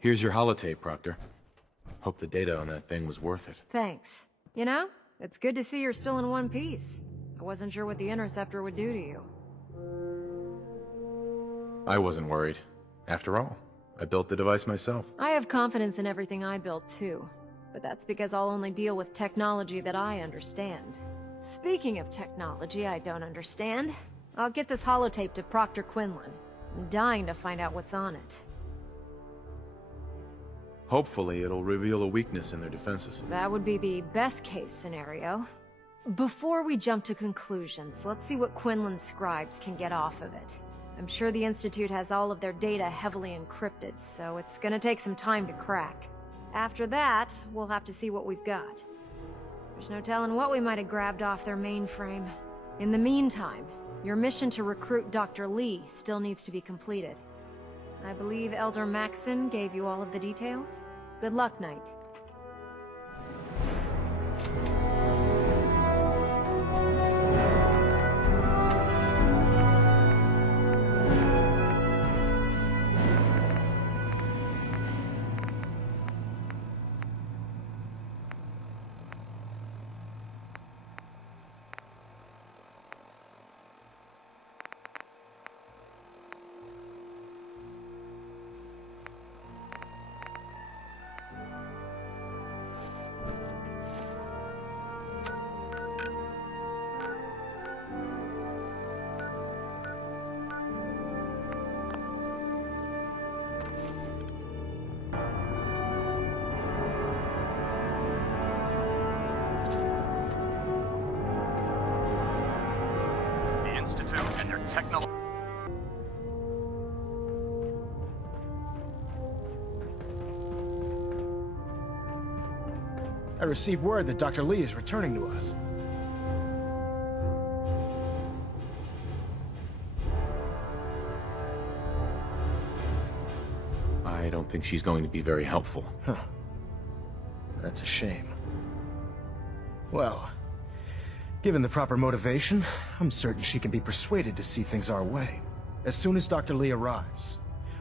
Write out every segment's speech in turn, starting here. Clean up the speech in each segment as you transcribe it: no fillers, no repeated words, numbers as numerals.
Here's your holotape, Proctor. Hope the data on that thing was worth it. Thanks. You know, it's good to see you're still in one piece. I wasn't sure what the Interceptor would do to you. I wasn't worried. After all, I built the device myself. I have confidence in everything I built too. But that's because I'll only deal with technology that I understand. Speaking of technology I don't understand, I'll get this holotape to Proctor Quinlan. I'm dying to find out what's on it. Hopefully it'll reveal a weakness in their defenses. That would be the best case scenario. Before we jump to conclusions, let's see what Quinlan's scribes can get off of it. I'm sure the Institute has all of their data heavily encrypted, so it's gonna take some time to crack. After that, we'll have to see what we've got. There's no telling what we might have grabbed off their mainframe. In the meantime, your mission to recruit Dr. Lee still needs to be completed. I believe Elder Maxson gave you all of the details. Good luck, Knight. Institute and their technology. I received word that Dr. Lee is returning to us. I don't think she's going to be very helpful. Huh. That's a shame. Well, given the proper motivation, I'm certain she can be persuaded to see things our way. As soon as Dr. Lee arrives,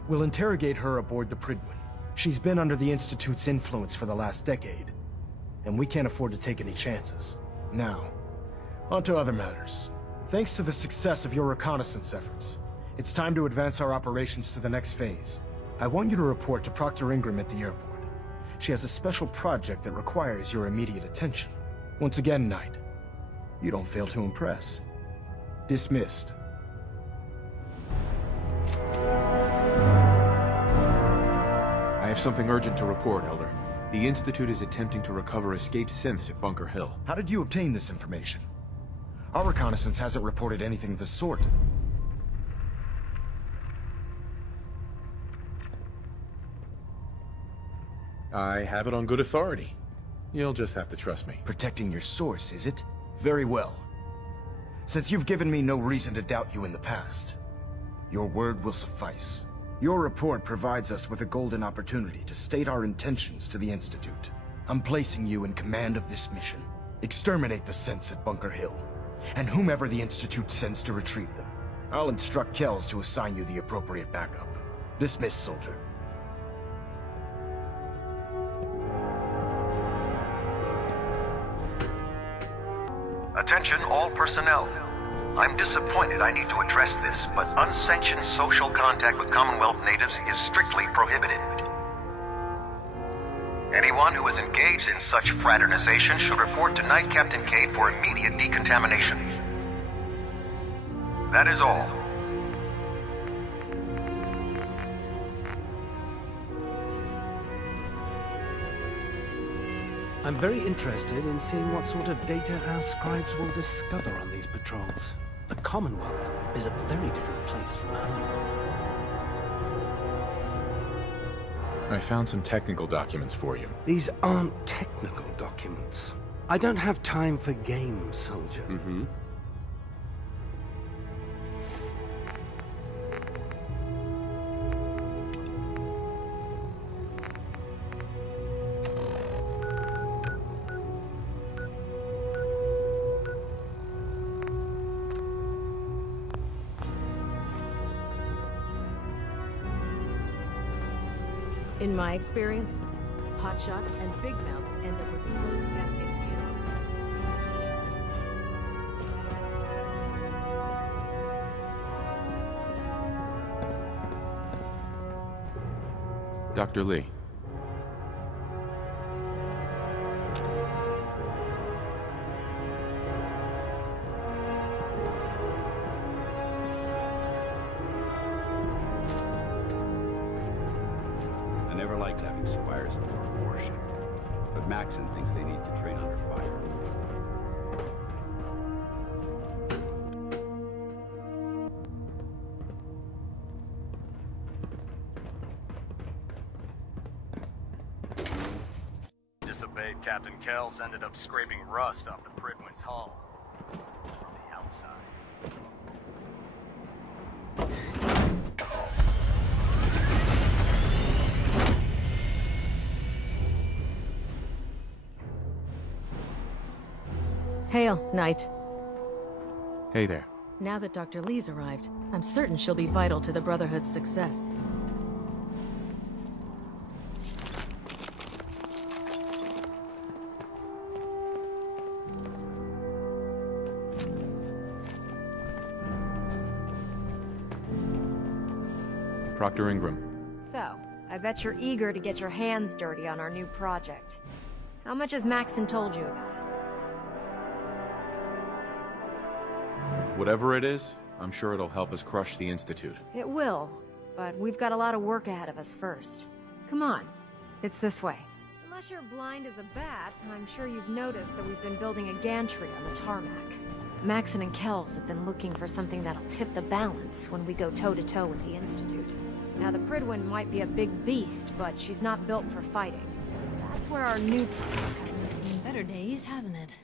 we'll interrogate her aboard the Prydwen. She's been under the Institute's influence for the last decade, and we can't afford to take any chances. Now, on to other matters. Thanks to the success of your reconnaissance efforts, it's time to advance our operations to the next phase. I want you to report to Proctor Ingram at the airport. She has a special project that requires your immediate attention. Once again, Knight, you don't fail to impress. Dismissed. I have something urgent to report, Elder. The Institute is attempting to recover escaped synths at Bunker Hill. How did you obtain this information? Our reconnaissance hasn't reported anything of the sort. I have it on good authority. You'll just have to trust me. Protecting your source, is it? Very well. Since you've given me no reason to doubt you in the past, your word will suffice. Your report provides us with a golden opportunity to state our intentions to the Institute. I'm placing you in command of this mission. Exterminate the synths at Bunker Hill, and whomever the Institute sends to retrieve them. I'll instruct Kells to assign you the appropriate backup. Dismissed, soldier. Attention all personnel. I'm disappointed I need to address this, but unsanctioned social contact with Commonwealth natives is strictly prohibited. Anyone who is engaged in such fraternization should report to Knight Captain Cade for immediate decontamination. That is all. I'm very interested in seeing what sort of data our scribes will discover on these patrols. The Commonwealth is a very different place from home. I found some technical documents for you. These aren't technical documents. I don't have time for games, soldier. Mm-hmm. In my experience, hotshots and big mouths end up with closed casket funerals. Dr. Lee. I never liked having spires aboard a warship, but Maxon thinks they need to train under fire. Disobeyed Captain Kells, ended up scraping rust off the Pridwin's hull from the outside. Hail, Knight. Hey there. Now that Dr. Lee's arrived, I'm certain she'll be vital to the Brotherhood's success. Proctor Ingram. So, I bet you're eager to get your hands dirty on our new project. How much has Maxon told you about it? Whatever it is, I'm sure it'll help us crush the Institute. It will, but we've got a lot of work ahead of us first. Come on, it's this way. Unless you're blind as a bat, I'm sure you've noticed that we've been building a gantry on the tarmac. Maxon and Kells have been looking for something that'll tip the balance when we go toe-to-toe with the Institute. Now, the Pridwin might be a big beast, but she's not built for fighting. That's where our new project comes in. Seen better days, hasn't it?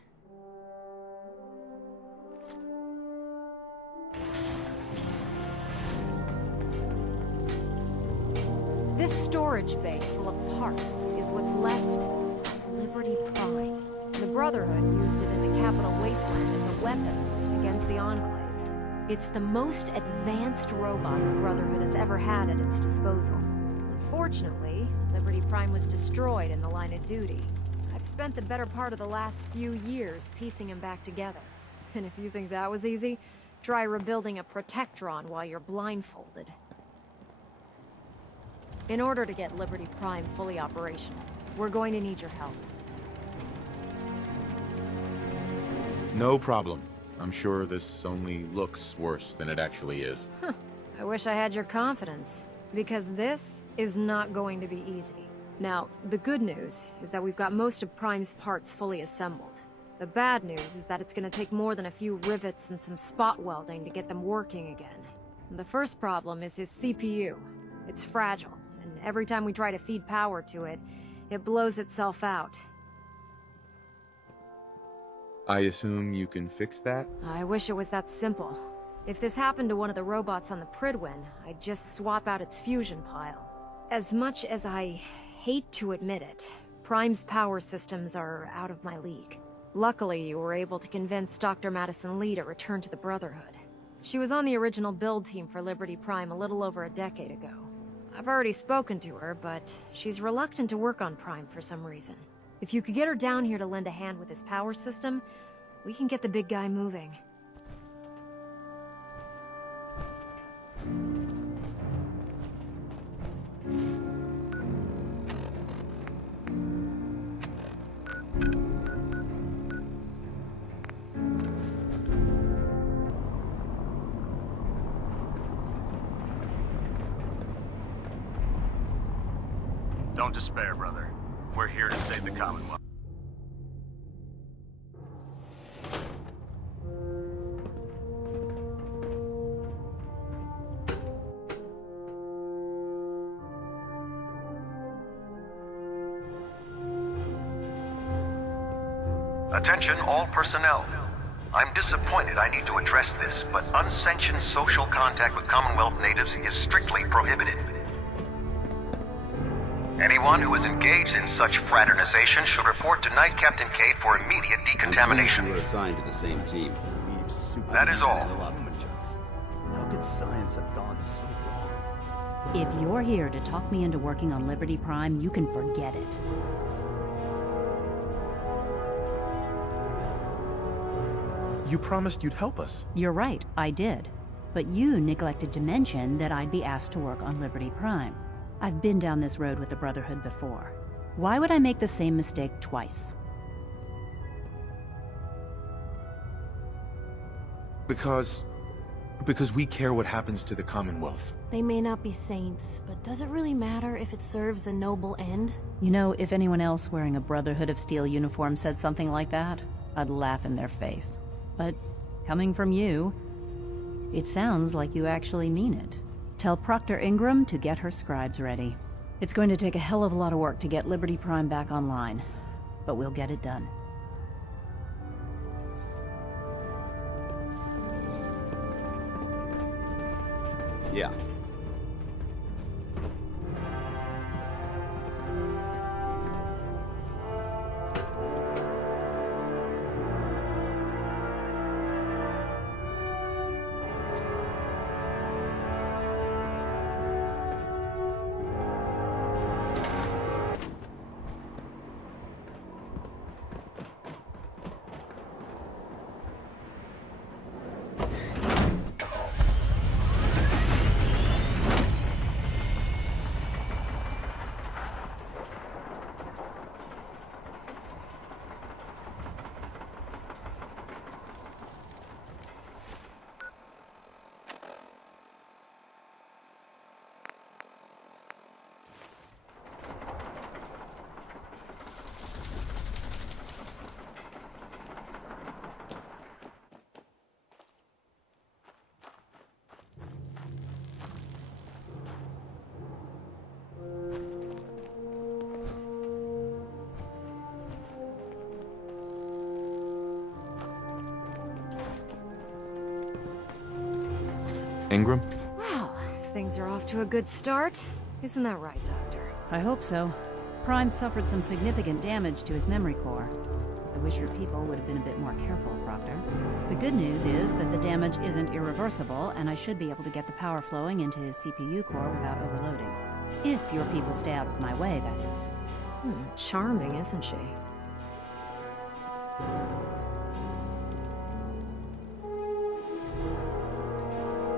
This storage bay full of parts is what's left of Liberty Prime. The Brotherhood used it in the Capital Wasteland as a weapon against the Enclave. It's the most advanced robot the Brotherhood has ever had at its disposal. Unfortunately, Liberty Prime was destroyed in the line of duty. I've spent the better part of the last few years piecing him back together. And if you think that was easy, try rebuilding a Protectron while you're blindfolded. In order to get Liberty Prime fully operational, we're going to need your help. No problem. I'm sure this only looks worse than it actually is. I wish I had your confidence, because this is not going to be easy. Now, the good news is that we've got most of Prime's parts fully assembled. The bad news is that it's going to take more than a few rivets and some spot welding to get them working again. The first problem is his CPU. It's fragile. Every time we try to feed power to it, it blows itself out. I assume you can fix that? I wish it was that simple. If this happened to one of the robots on the Pridwin, I'd just swap out its fusion pile. As much as I hate to admit it, Prime's power systems are out of my league. Luckily, you were able to convince Dr. Madison Lee to return to the Brotherhood. She was on the original build team for Liberty Prime a little over a decade ago. I've already spoken to her, but she's reluctant to work on Prime for some reason. If you could get her down here to lend a hand with his power system, we can get the big guy moving. Don't despair, brother. We're here to save the Commonwealth. Attention all personnel. I'm disappointed I need to address this, but unsanctioned social contact with Commonwealth natives is strictly prohibited. Anyone who is engaged in such fraternization should report to Knight Captain Cade for immediate decontamination. We were assigned to the same team. That is all. How could science have gone so wrong? If you're here to talk me into working on Liberty Prime, you can forget it. You promised you'd help us. You're right, I did. But you neglected to mention that I'd be asked to work on Liberty Prime. I've been down this road with the Brotherhood before. Why would I make the same mistake twice? Because we care what happens to the Commonwealth. They may not be saints, but does it really matter if it serves a noble end? You know, if anyone else wearing a Brotherhood of Steel uniform said something like that, I'd laugh in their face. But coming from you, it sounds like you actually mean it. Tell Proctor Ingram to get her scribes ready. It's going to take a hell of a lot of work to get Liberty Prime back online, but we'll get it done. Yeah. Ingram? Well, things are off to a good start. Isn't that right, Doctor? I hope so. Prime suffered some significant damage to his memory core. I wish your people would have been a bit more careful, Proctor. The good news is that the damage isn't irreversible, and I should be able to get the power flowing into his CPU core without overloading. If your people stay out of my way, that is. Charming, isn't she?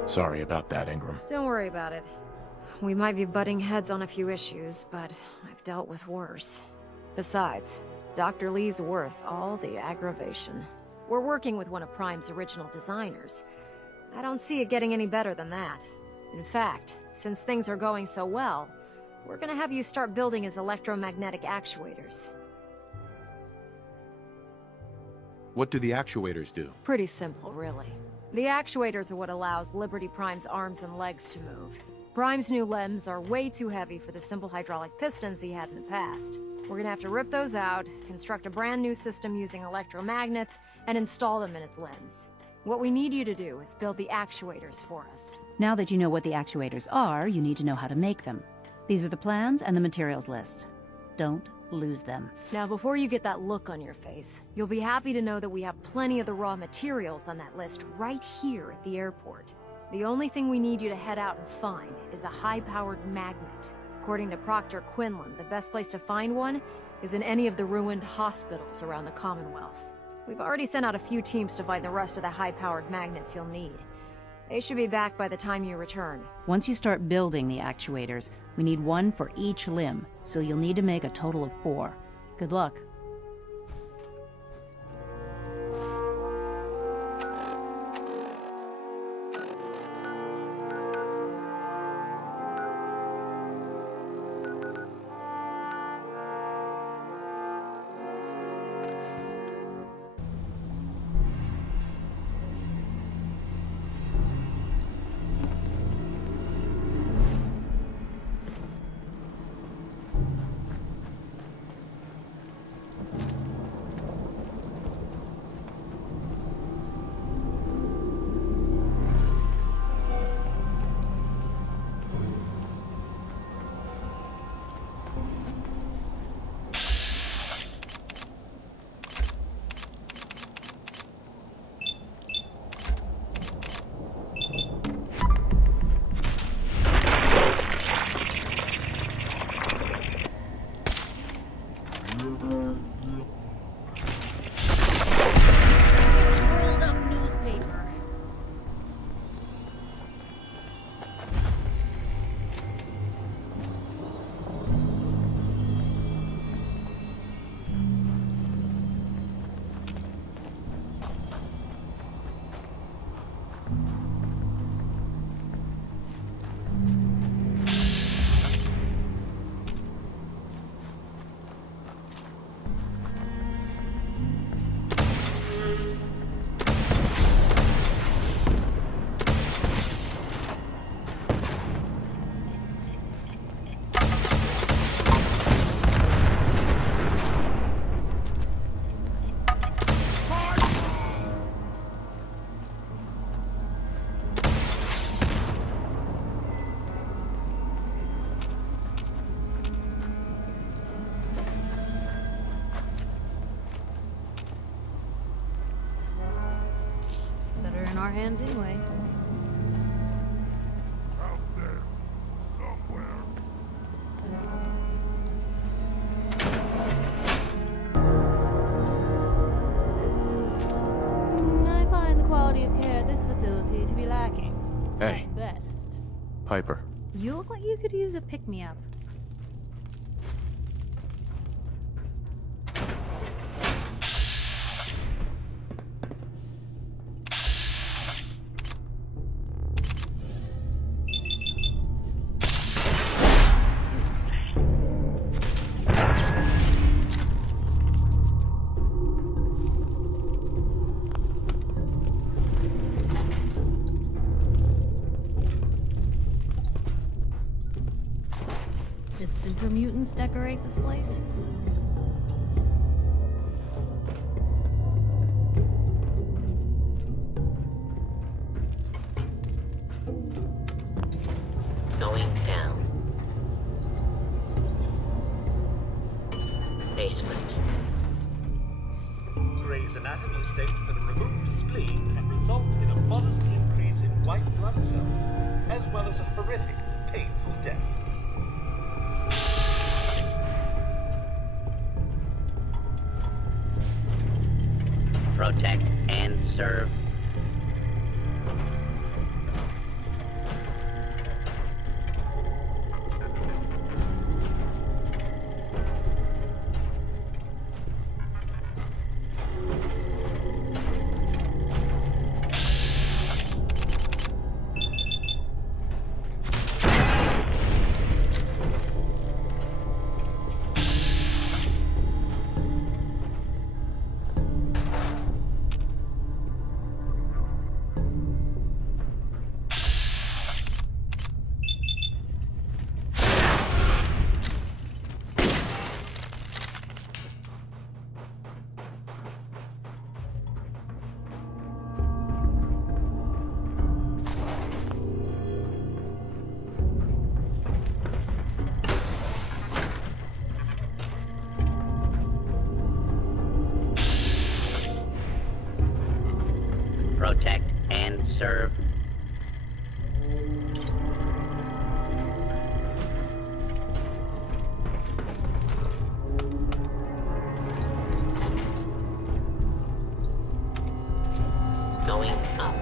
Sorry about that, Ingram. Don't worry about it. We might be butting heads on a few issues, but I've dealt with worse. Besides, Dr. Lee's worth all the aggravation. We're working with one of Prime's original designers. I don't see it getting any better than that. In fact, since things are going so well, we're gonna have you start building his electromagnetic actuators. What do the actuators do? Pretty simple, really. The actuators are what allows Liberty Prime's arms and legs to move. Prime's new limbs are way too heavy for the simple hydraulic pistons he had in the past. We're gonna have to rip those out, construct a brand new system using electromagnets, and install them in his limbs. What we need you to do is build the actuators for us. Now that you know what the actuators are, you need to know how to make them. These are the plans and the materials list. Don't lose them. Now, before you get that look on your face, you'll be happy to know that we have plenty of the raw materials on that list right here at the airport. The only thing we need you to head out and find is a high-powered magnet. According to Proctor Quinlan, the best place to find one is in any of the ruined hospitals around the Commonwealth. We've already sent out a few teams to find the rest of the high-powered magnets you'll need. They should be back by the time you return. Once you start building the actuators, we need one for each limb, so you'll need to make a total of 4. Good luck. hands anyway. I find the quality of care at this facility to be lacking. Hey. At best. Piper. You look like you could use a pick-me-up. Did super mutants decorate this place? Going down. Basement. Gray's anatomy states that a removed spleen can result in a modest increase in white blood cells, as well as a horrific, painful death. Protect and serve. Protect and serve. Going up.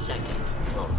Second floor.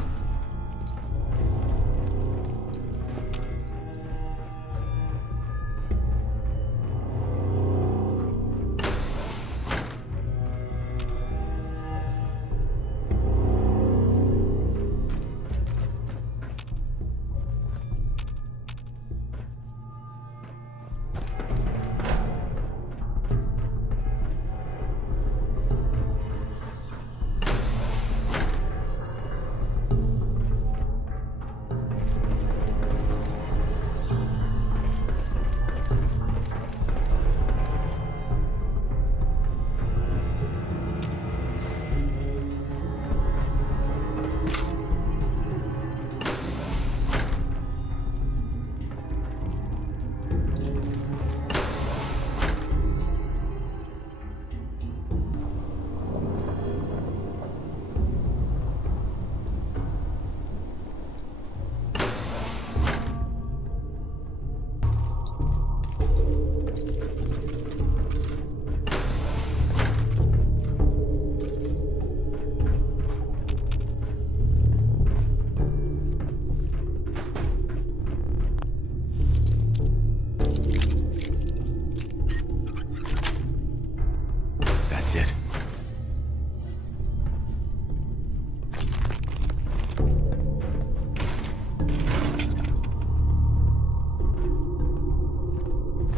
That's it.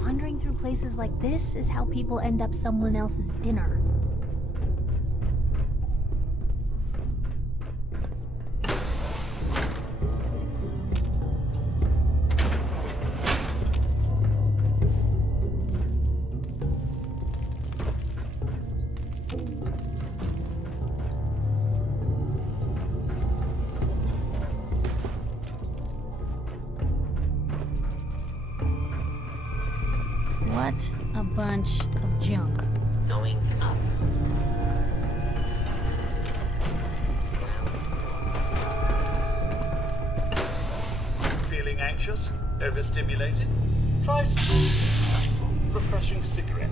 Wandering through places like this is how people end up someone else's dinner. What a bunch of junk. Going up. Feeling anxious? Overstimulated? Try some refreshing cigarette.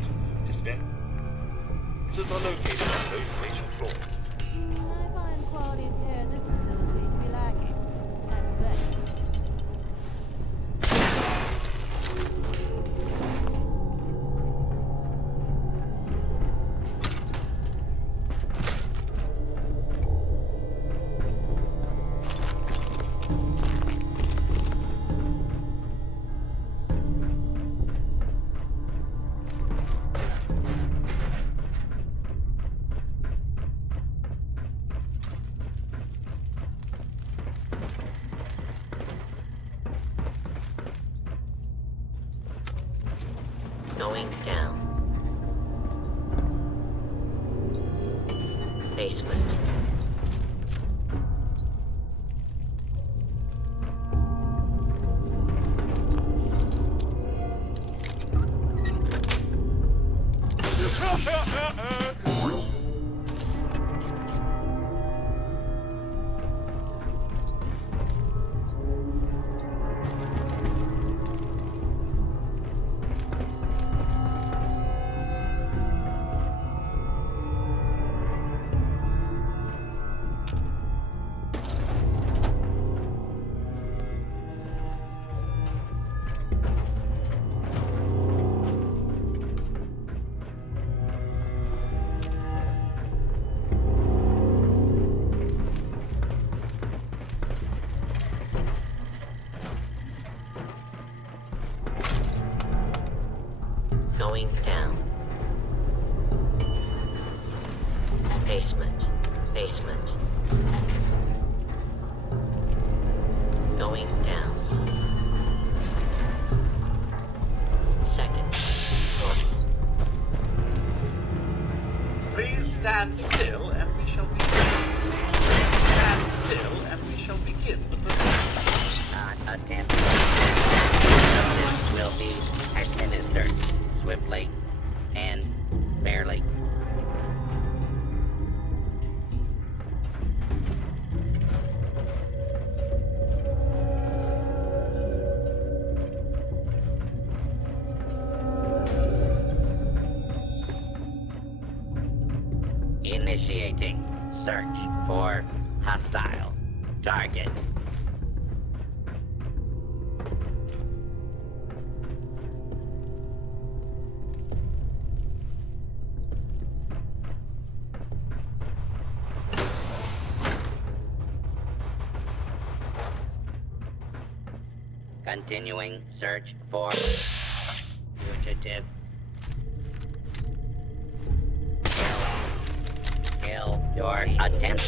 Dispensers are located on those station floors. I find quality of care in this facility to be lacking. At best. Going down. Basement. Going down. Basement. Basement. Going down. Second floor. Please stand still and we shall begin. Stand still and we shall begin the performance. Not attempt. Justice will be administered swiftly and fairly. Initiating search for hostile target. Continuing search for fugitive. Kill your attempt.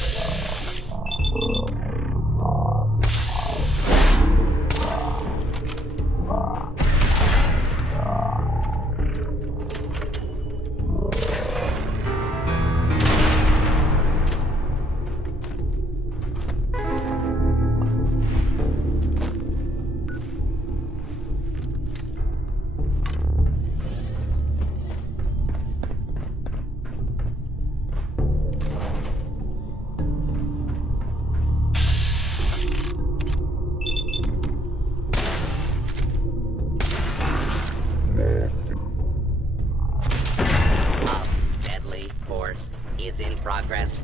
Is in progress.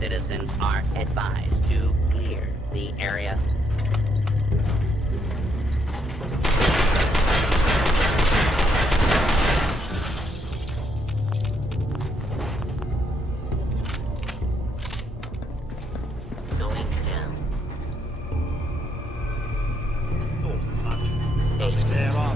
Citizens are advised to clear the area. Going down. Not much. Basement. There are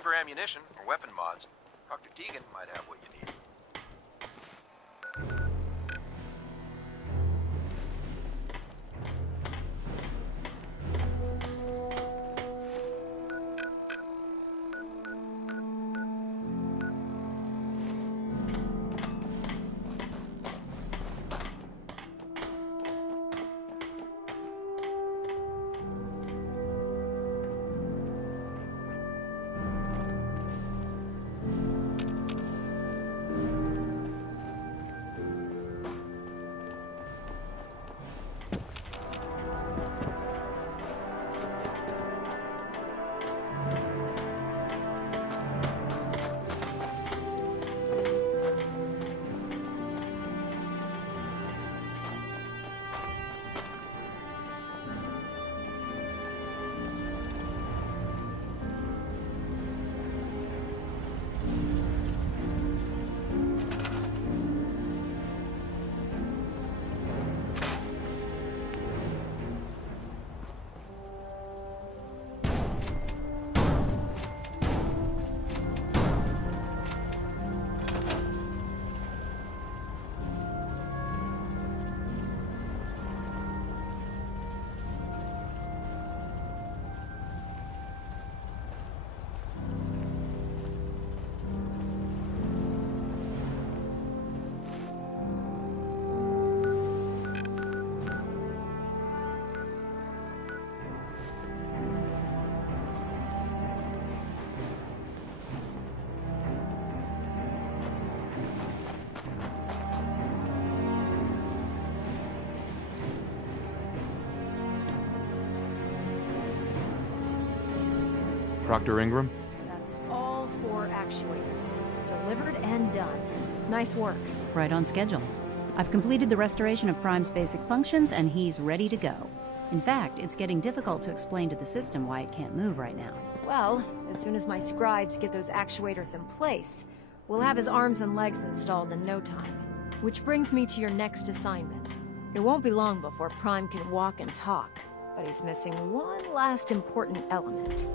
looking for ammunition or weapon mods, Dr. Tegan might have what you need. Dr. Ingram? That's all 4 actuators. Delivered and done. Nice work. Right on schedule. I've completed the restoration of Prime's basic functions, and he's ready to go. In fact, it's getting difficult to explain to the system why it can't move right now. Well, as soon as my scribes get those actuators in place, we'll have his arms and legs installed in no time. Which brings me to your next assignment. It won't be long before Prime can walk and talk, but he's missing one last important element.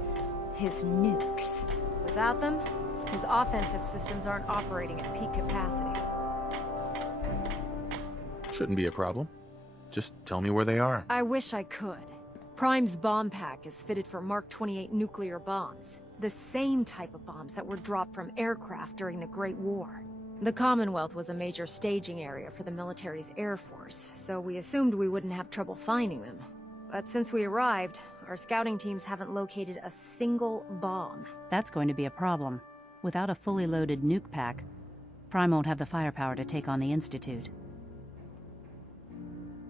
His nukes. Without them, his offensive systems aren't operating at peak capacity. Shouldn't be a problem. Just tell me where they are. I wish I could. Prime's bomb pack is fitted for Mark 28 nuclear bombs. The same type of bombs that were dropped from aircraft during the Great War. The Commonwealth was a major staging area for the military's air force, so we assumed we wouldn't have trouble finding them. But since we arrived, our scouting teams haven't located a single bomb. That's going to be a problem. Without a fully loaded nuke pack, Prime won't have the firepower to take on the Institute.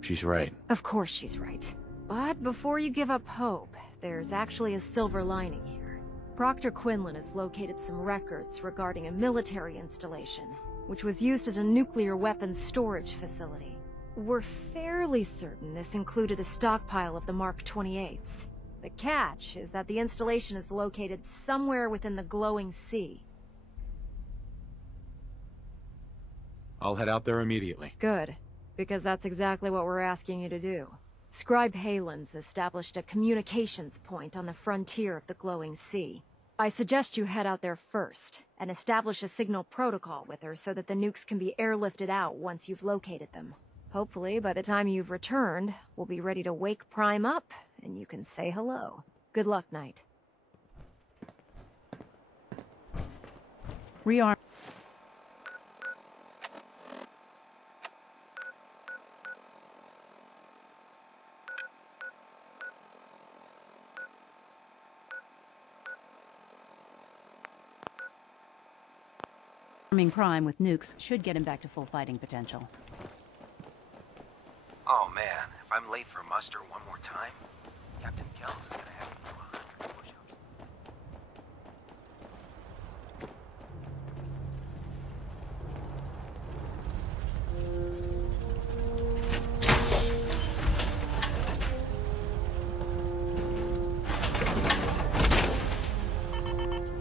She's right. Of course she's right. But before you give up hope, there's actually a silver lining here. Proctor Quinlan has located some records regarding a military installation, which was used as a nuclear weapons storage facility. We're fairly certain this included a stockpile of the Mark 28s. The catch is that the installation is located somewhere within the glowing sea. I'll head out there immediately. Good, because that's exactly what we're asking you to do. Scribe Halen's established a communications point on the frontier of the glowing sea. I suggest you head out there first, and establish a signal protocol with her so that the nukes can be airlifted out once you've located them. Hopefully, by the time you've returned, we'll be ready to wake Prime up, and you can say hello. Good luck, Knight. Rearm. Arming Prime with nukes should get him back to full fighting potential. Oh man, if I'm late for muster one more time, Captain Kells is gonna have to do 100 push-ups.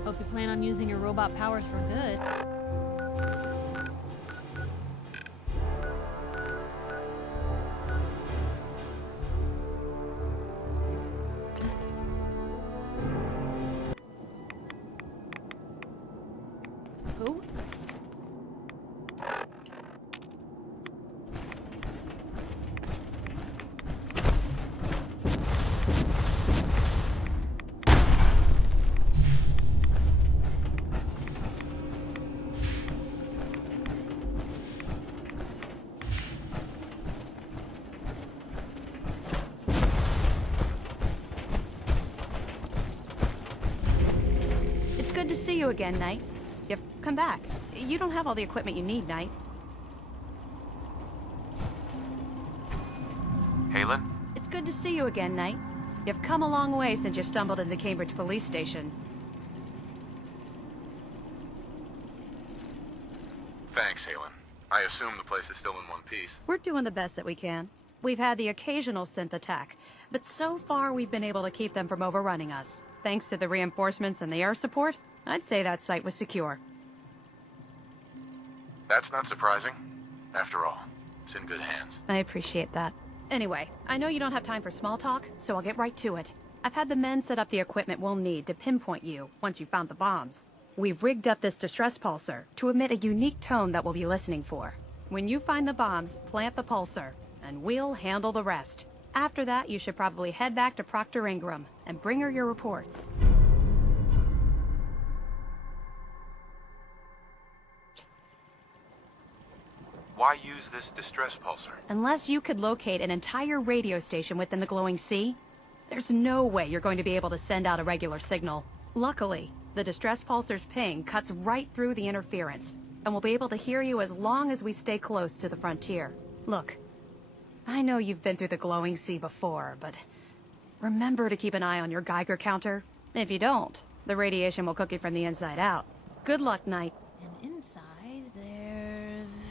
Hope you plan on using your robot powers for good. Who? Good to see you again, Knight. You've come back. You don't have all the equipment you need, Knight. Halen? It's good to see you again, Knight. You've come a long way since you stumbled into the Cambridge police station. Thanks, Halen. I assume the place is still in one piece. We're doing the best that we can. We've had the occasional synth attack, but so far we've been able to keep them from overrunning us. Thanks to the reinforcements and the air support, I'd say that site was secure. That's not surprising. After all, it's in good hands. I appreciate that. Anyway, I know you don't have time for small talk, so I'll get right to it. I've had the men set up the equipment we'll need to pinpoint you once you've found the bombs. We've rigged up this distress pulsar to emit a unique tone that we'll be listening for. When you find the bombs, plant the pulsar, and we'll handle the rest. After that, you should probably head back to Proctor Ingram and bring her your report. Why use this distress pulsar? Unless you could locate an entire radio station within the glowing sea, there's no way you're going to be able to send out a regular signal. Luckily, the distress pulsar's ping cuts right through the interference, and we'll be able to hear you as long as we stay close to the frontier. Look, I know you've been through the glowing sea before, but remember to keep an eye on your Geiger counter. If you don't, the radiation will cook you from the inside out. Good luck, Knight. And inside, there's...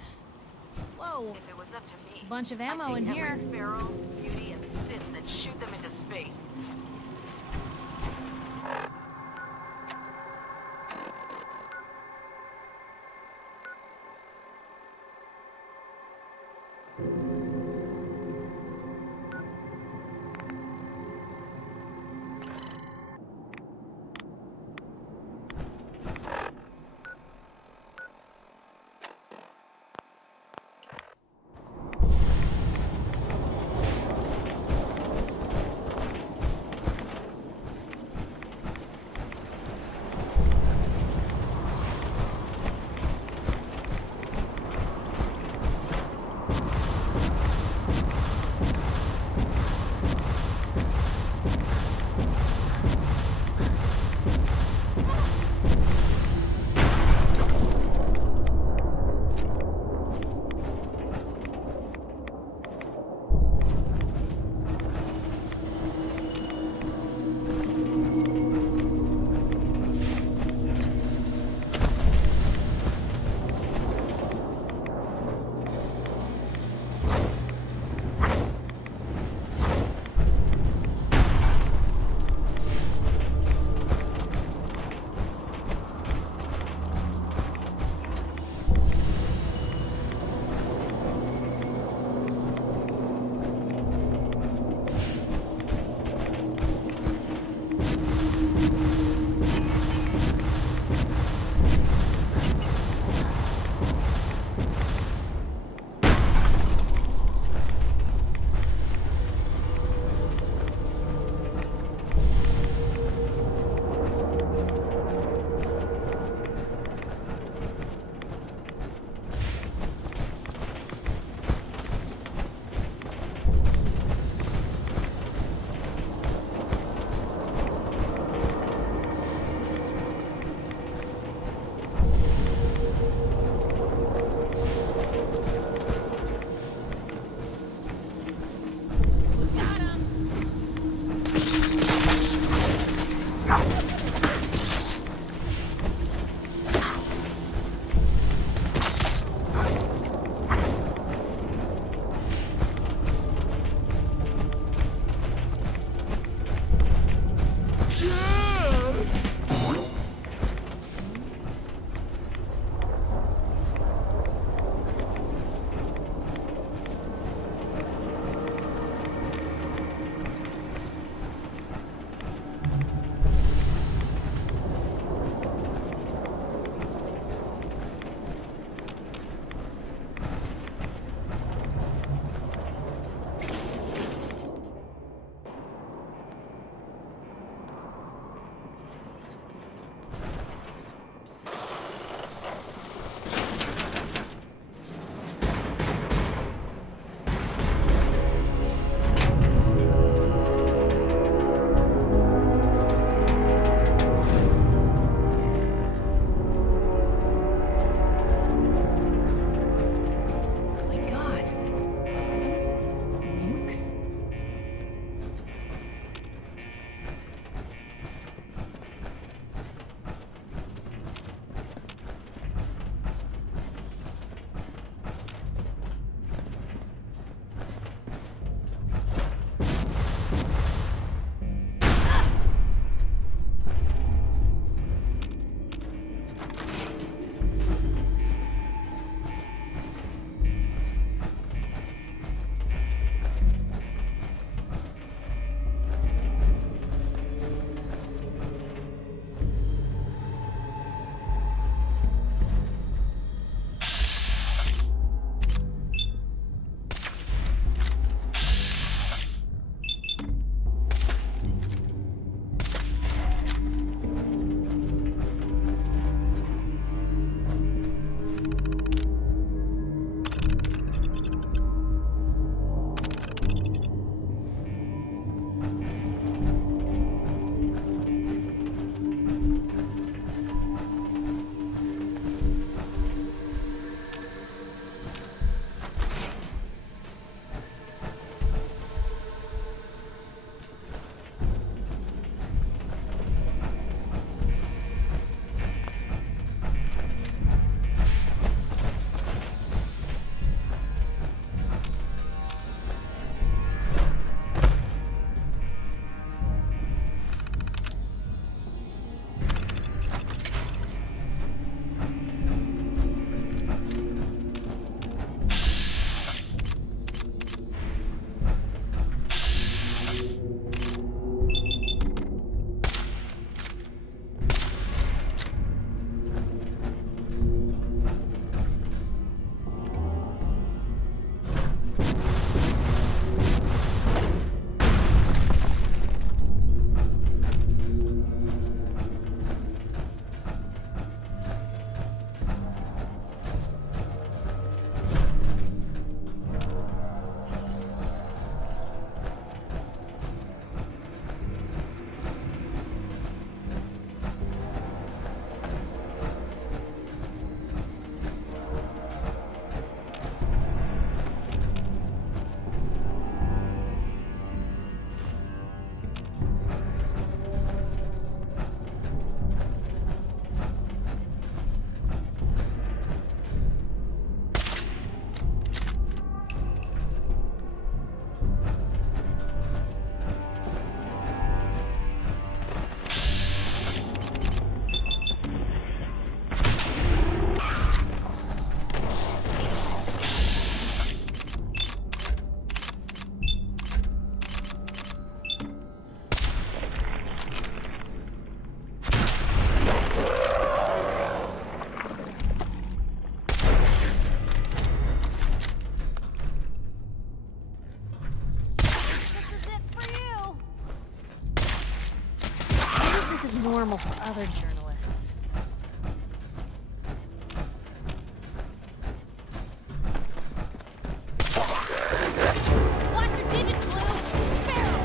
Whoa! If it was up to me, Bunch of I'd ammo take in every here. Feral, Beauty, and Sith and shoot them into space. normal for other journalists. Watch your digits, Blue! Barrel!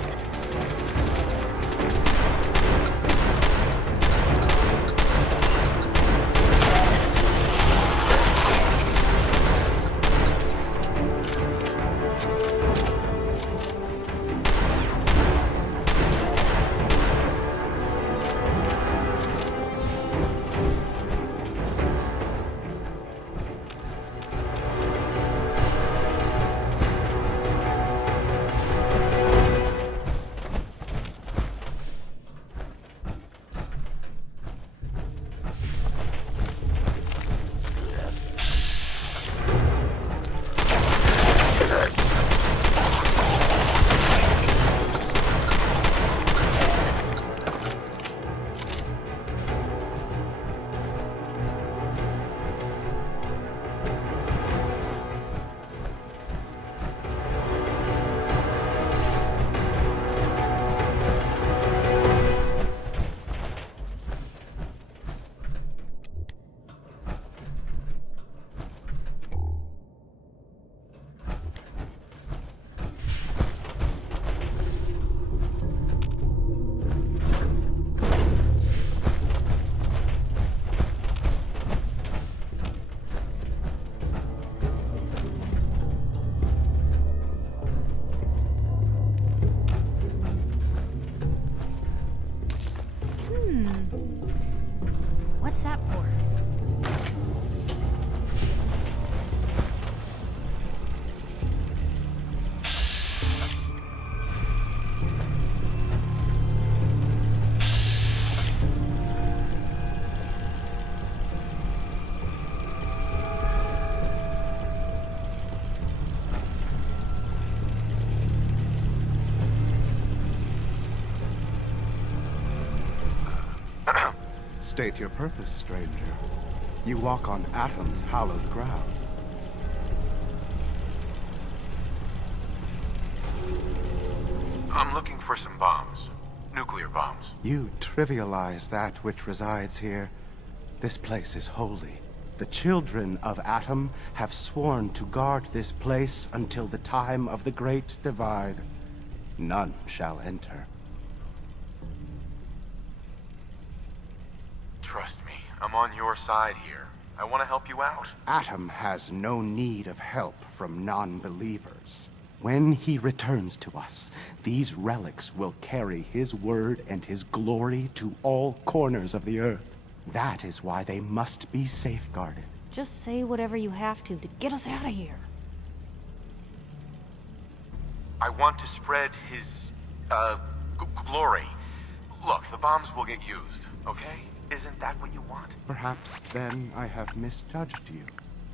What's that for? State your purpose, stranger. You walk on Atom's hallowed ground. I'm looking for some bombs. Nuclear bombs. You trivialize that which resides here. This place is holy. The children of Atom have sworn to guard this place until the time of the Great Divide. None shall enter. Trust me, I'm on your side here. I want to help you out. Atom has no need of help from non-believers. When he returns to us, these relics will carry his word and his glory to all corners of the earth. That is why they must be safeguarded. Just say whatever you have to get us out of here. I want to spread his, glory. Look, the bombs will get used, okay? Isn't that what you want? Perhaps then I have misjudged you.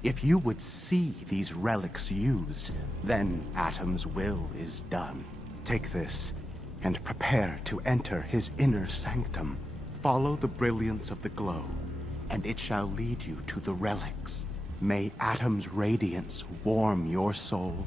If you would see these relics used, then Atom's will is done. Take this, and prepare to enter his inner sanctum. Follow the brilliance of the glow, and it shall lead you to the relics. May Atom's radiance warm your soul.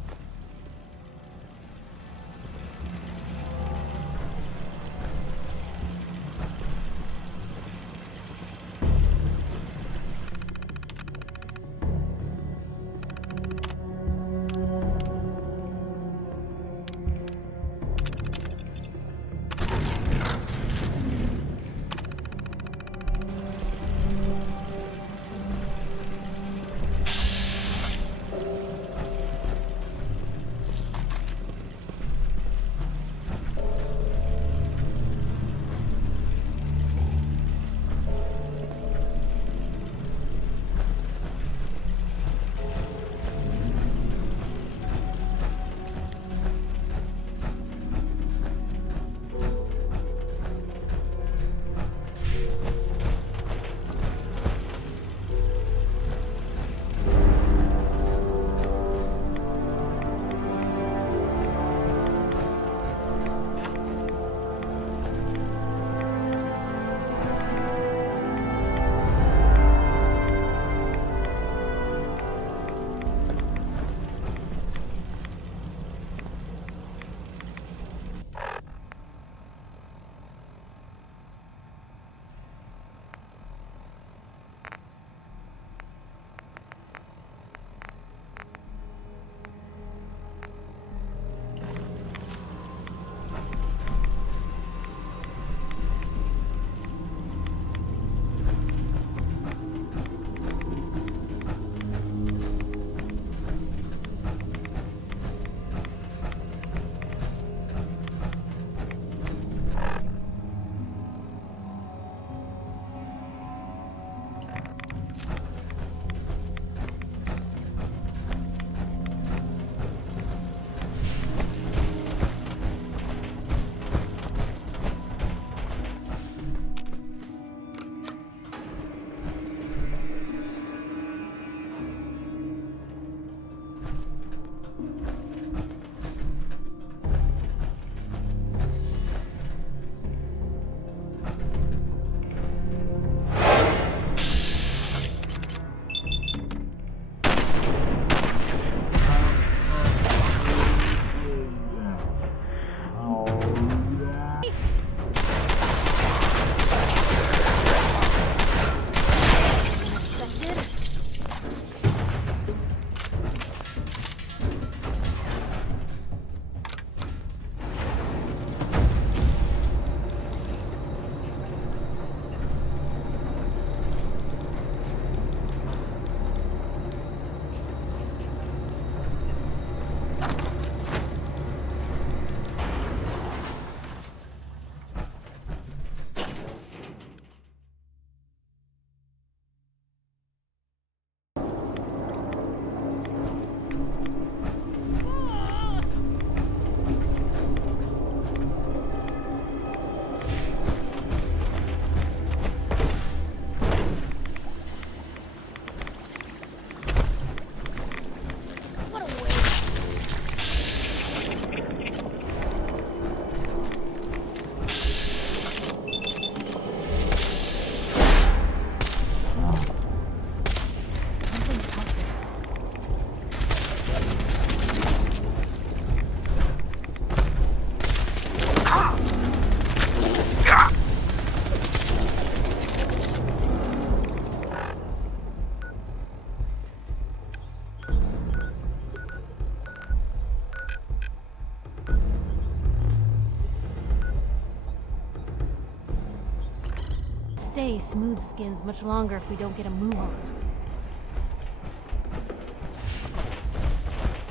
stay smooth skins much longer if we don't get a move on.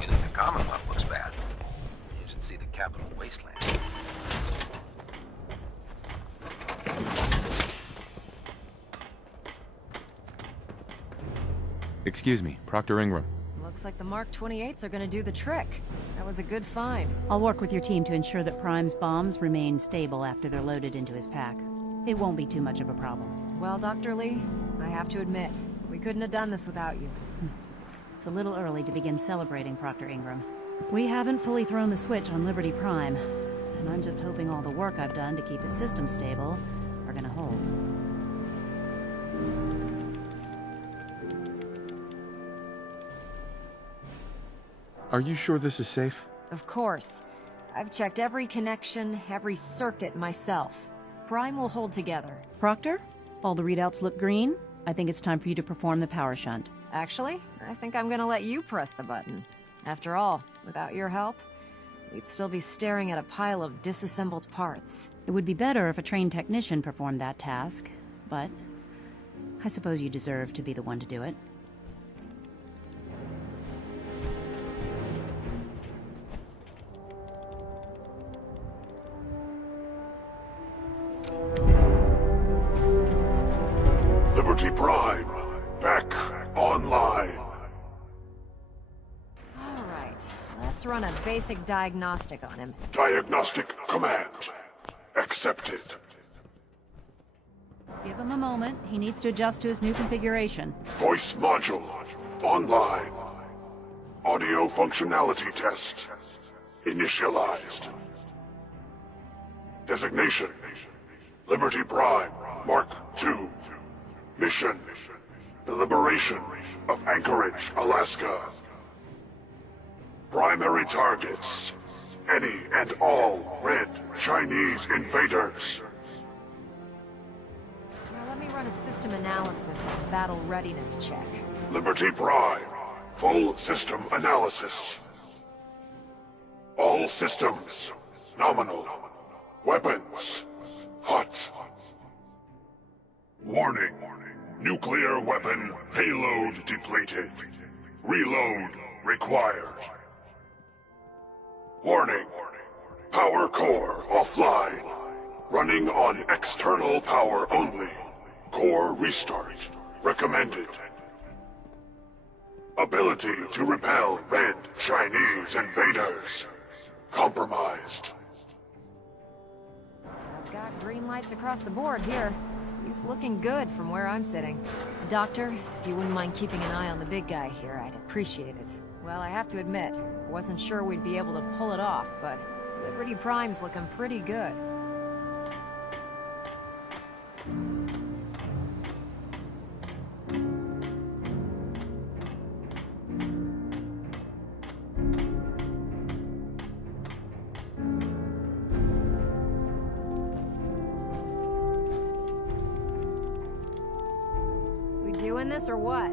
You think the Commonwealth looks bad? You should see the capital wasteland. Excuse me, Proctor Ingram. Looks like the Mark 28s are gonna do the trick. That was a good find. I'll work with your team to ensure that Prime's bombs remain stable after they're loaded into his pack. It won't be too much of a problem. Well, Dr. Lee, I have to admit, we couldn't have done this without you. It's a little early to begin celebrating, Proctor Ingram. We haven't fully thrown the switch on Liberty Prime, and I'm just hoping all the work I've done to keep his system stable are gonna hold. Are you sure this is safe? Of course. I've checked every connection, every circuit myself. Prime will hold together. Proctor, all the readouts look green. I think it's time for you to perform the power shunt. Actually, I think I'm gonna let you press the button. After all, without your help, we'd still be staring at a pile of disassembled parts. It would be better if a trained technician performed that task, but I suppose you deserve to be the one to do it. Liberty Prime, back online. All right, let's run a basic diagnostic on him. Diagnostic command accepted. Give him a moment. He needs to adjust to his new configuration. Voice module online. Audio functionality test initialized. Designation: Liberty Prime Mark II. Mission: the liberation of Anchorage, Alaska. Primary targets: any and all red Chinese invaders. Now let me run a system analysis and battle readiness check. Liberty Prime, full system analysis. All systems nominal. Weapons hot. Warning. Nuclear weapon payload depleted. Reload required. Warning. Power core offline. Running on external power only. Core restart recommended. Ability to repel red Chinese invaders compromised. I've got green lights across the board here. He's looking good from where I'm sitting. Doctor, if you wouldn't mind keeping an eye on the big guy here, I'd appreciate it. Well, I have to admit, I wasn't sure we'd be able to pull it off, but Liberty Prime's looking pretty good. Doing this or what?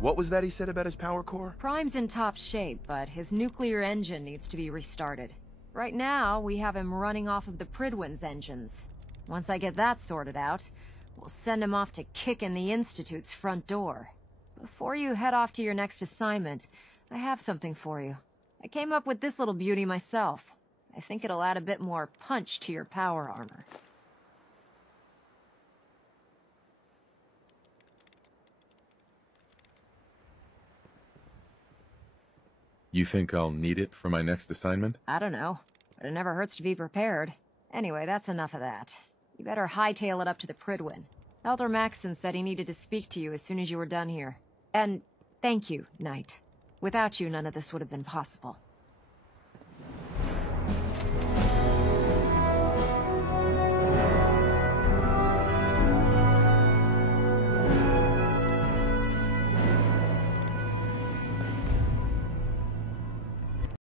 What was that he said about his power core? Prime's in top shape, but his nuclear engine needs to be restarted. Right now, we have him running off of the Pridwin's engines. Once I get that sorted out, we'll send him off to kick in the Institute's front door. Before you head off to your next assignment, I have something for you. I came up with this little beauty myself. I think it'll add a bit more punch to your power armor. You think I'll need it for my next assignment? I don't know, but it never hurts to be prepared. Anyway, that's enough of that. You better hightail it up to the Pridwin. Elder Maxson said he needed to speak to you as soon as you were done here. And thank you, Knight. Without you, none of this would have been possible.